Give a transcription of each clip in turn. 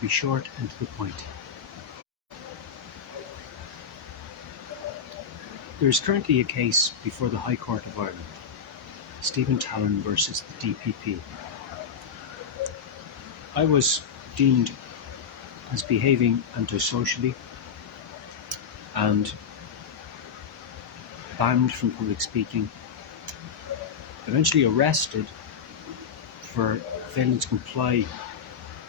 be short and to the point. There is currently a case before the High Court of Ireland, Stephen Tallon versus the DPP. I was deemed as behaving antisocially and banned from public speaking, eventually arrested for failing to comply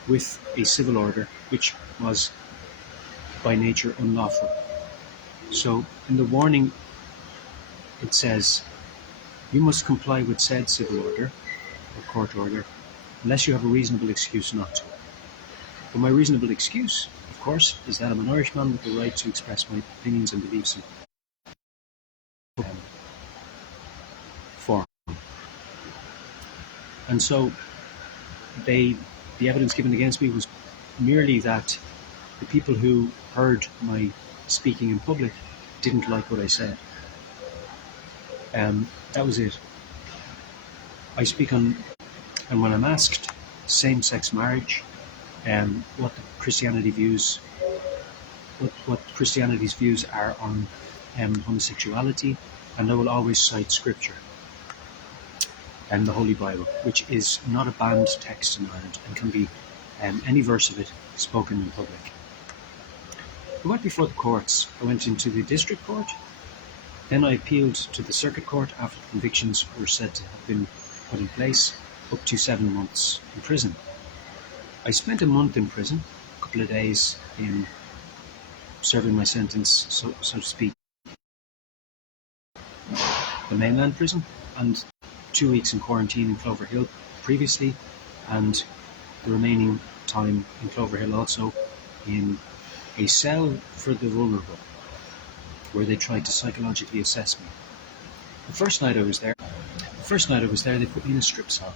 with a civil order which was by nature unlawful. So in the warning it says, you must comply with said civil order or court order unless you have a reasonable excuse not to. But my reasonable excuse, of course, is that I'm an Irishman with the right to express my opinions and beliefs in form. And so the evidence given against me was merely that the people who heard my speaking in public didn't like what I said. That was it. I speak on, and when I'm asked same-sex marriage, what Christianity's views are on homosexuality, and I will always cite scripture and the Holy Bible, which is not a banned text in Ireland and can be any verse of it spoken in public. I went before the courts. I went into the district court, then I appealed to the circuit court after the convictions were said to have been put in place, up to 7 months in prison. I spent a month in prison, a couple of days in serving my sentence, so to speak, the mainland prison, and 2 weeks in quarantine in Clover Hill previously, and the remaining time in Clover Hill also in a cell for the vulnerable, where they tried to psychologically assess me. The first night I was there, they put me in a strip cell.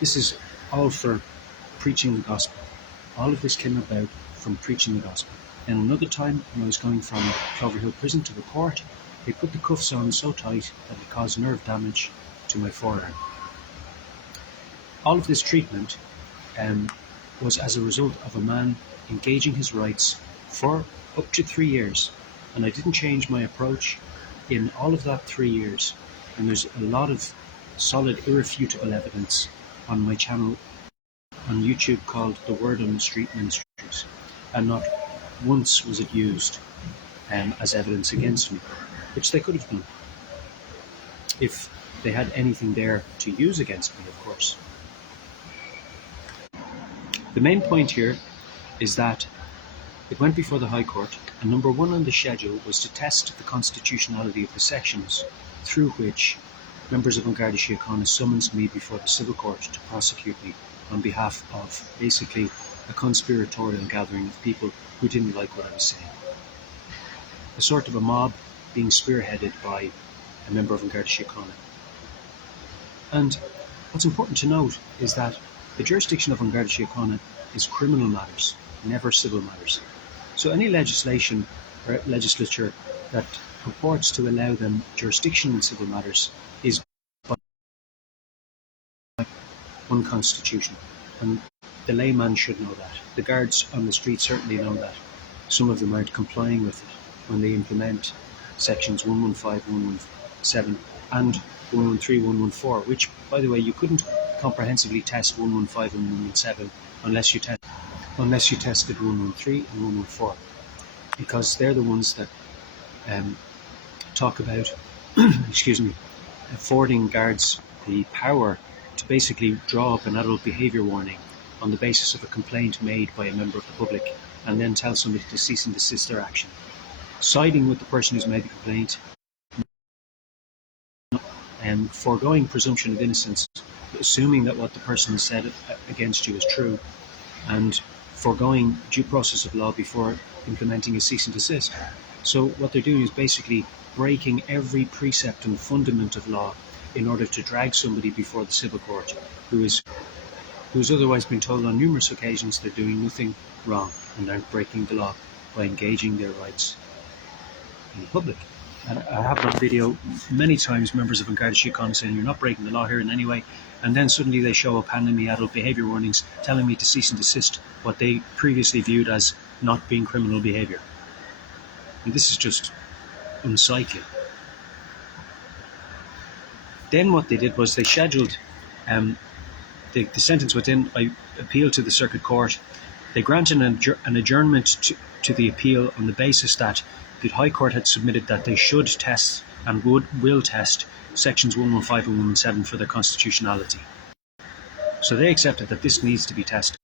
This is all for preaching the gospel. All of this came about from preaching the gospel. And another time, when I was going from Clover Hill prison to the court, they put the cuffs on so tight that it caused nerve damage to my forearm. All of this treatment was as a result of a man engaging his rights for up to 3 years. And I didn't change my approach in all of that 3 years. And there's a lot of solid, irrefutable evidence on my channel on YouTube called The Word on the Street Ministries. And not once was it used as evidence against me, which they could have done if they had anything there to use against me, of course. The main point here is that it went before the High Court, and number 1 on the schedule was to test the constitutionality of the sections through which members of An Garda Síochána summoned me before the civil court to prosecute me on behalf of basically a conspiratorial gathering of people who didn't like what I was saying. A sort of a mob being spearheaded by a member of An Garda Síochána. And what's important to note is that the jurisdiction of An Garda Síochána is criminal matters, never civil matters. So any legislation or legislature that purports to allow them jurisdiction in civil matters is unconstitutional. And the layman should know that. The guards on the street certainly know that. Some of them aren't complying with it when they implement sections 115, 117 and 113, 114, which, by the way, you couldn't comprehensively test 115 and 117 unless you tested 113 and 114, because they're the ones that talk about affording guards the power to basically draw up an adult behaviour warning on the basis of a complaint made by a member of the public, and then tell somebody to cease and desist their action, siding with the person who's made the complaint, and foregoing presumption of innocence, assuming that what the person has said against you is true, and foregoing due process of law before implementing a cease and desist. So what they're doing is basically breaking every precept and fundament of law in order to drag somebody before the civil court who's otherwise been told on numerous occasions they're doing nothing wrong and aren't breaking the law by engaging their rights in public. And I have on video many times members of An Garda Síochána saying you're not breaking the law here in any way, and then suddenly they show up handing me adult behaviour warnings, telling me to cease and desist what they previously viewed as not being criminal behaviour. And this is just unsightly. Then what they did was they scheduled the sentence within. I appealed to the Circuit Court. They granted an adjournment to the appeal on the basis that the High Court had submitted that they should test and will test sections 115 and 117 for their constitutionality. So they accepted that this needs to be tested.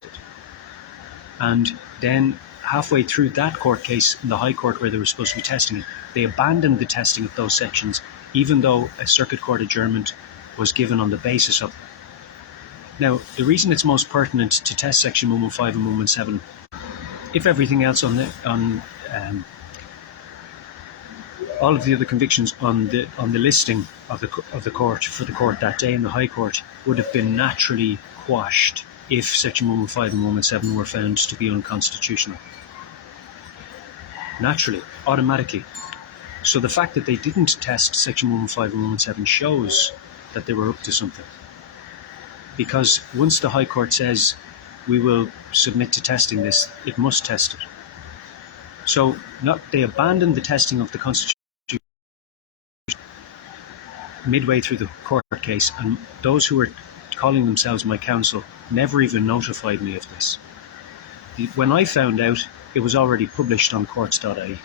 And then halfway through that court case in the High Court where they were supposed to be testing it, they abandoned the testing of those sections, even though a Circuit Court adjournment was given on the basis of them. Now, the reason it's most pertinent to test section 115 and 117, if everything else on all of the other convictions on the listing of the court for the court that day in the High Court would have been naturally quashed if section 115 and 117 were found to be unconstitutional. Naturally, automatically. So the fact that they didn't test section 115 and 117 shows that they were up to something. Because once the High Court says we will submit to testing this, it must test it. So they abandoned the testing of the Constitution midway through the court case, and those who were calling themselves my counsel never even notified me of this. When I found out, it was already published on courts.ie.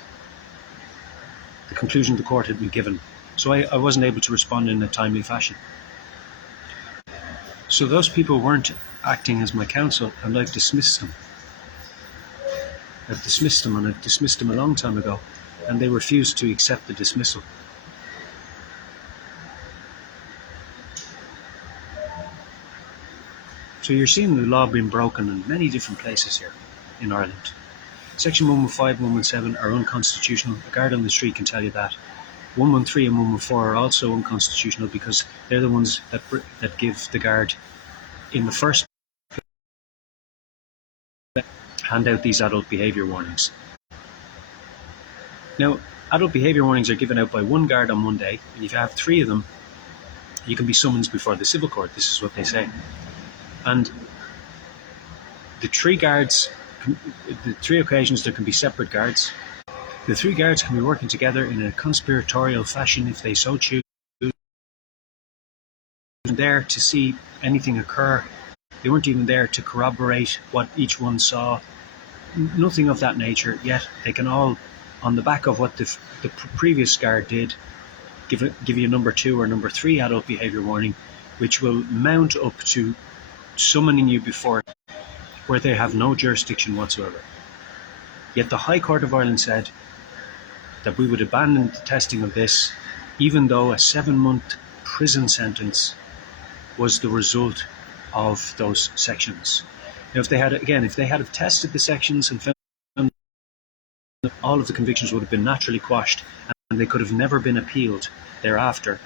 The conclusion of the court had been given, so I wasn't able to respond in a timely fashion. So those people weren't acting as my counsel, and I've dismissed them. I've dismissed them a long time ago, and they refused to accept the dismissal. So you're seeing the law being broken in many different places here in Ireland. Section 115 and 117 are unconstitutional. A guard on the street can tell you that. 113 and 114 are also unconstitutional because they're the ones that give the guard in the first place hand out these adult behaviour warnings. Now, adult behaviour warnings are given out by one guard on one day, and if you have 3 of them, you can be summoned before the civil court. This is what they say. And the 3 guards, the 3 occasions there can be separate guards. The 3 guards can be working together in a conspiratorial fashion if they so choose. They weren't there to see anything occur. They weren't even there to corroborate what each one saw. Nothing of that nature, yet they can all, on the back of what the previous guard did, give you number 2 or number 3 adult behaviour warning, which will mount up to summoning you before where they have no jurisdiction whatsoever. Yet the High Court of Ireland said that we would abandon the testing of this, even though a 7-month prison sentence was the result of those sections. Now, if they had tested the sections and found all of the convictions would have been naturally quashed and they could have never been appealed thereafter.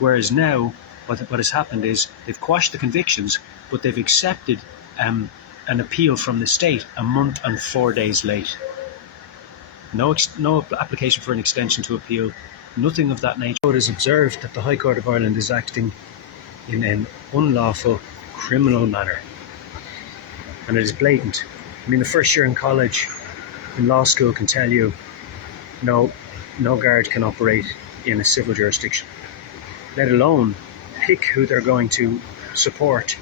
Whereas now, what has happened is they've quashed the convictions, but they've accepted an appeal from the state a month and 4 days late. No application for an extension to appeal, nothing of that nature. It is observed that the High Court of Ireland is acting in an unlawful, criminal manner. And it is blatant. I mean, the first year in college, in law school, can tell you no guard can operate in a civil jurisdiction, let alone pick who they're going to support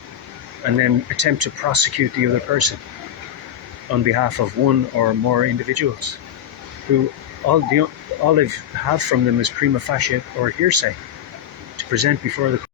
and then attempt to prosecute the other person on behalf of one or more individuals who all they have from them is prima facie or hearsay to present before the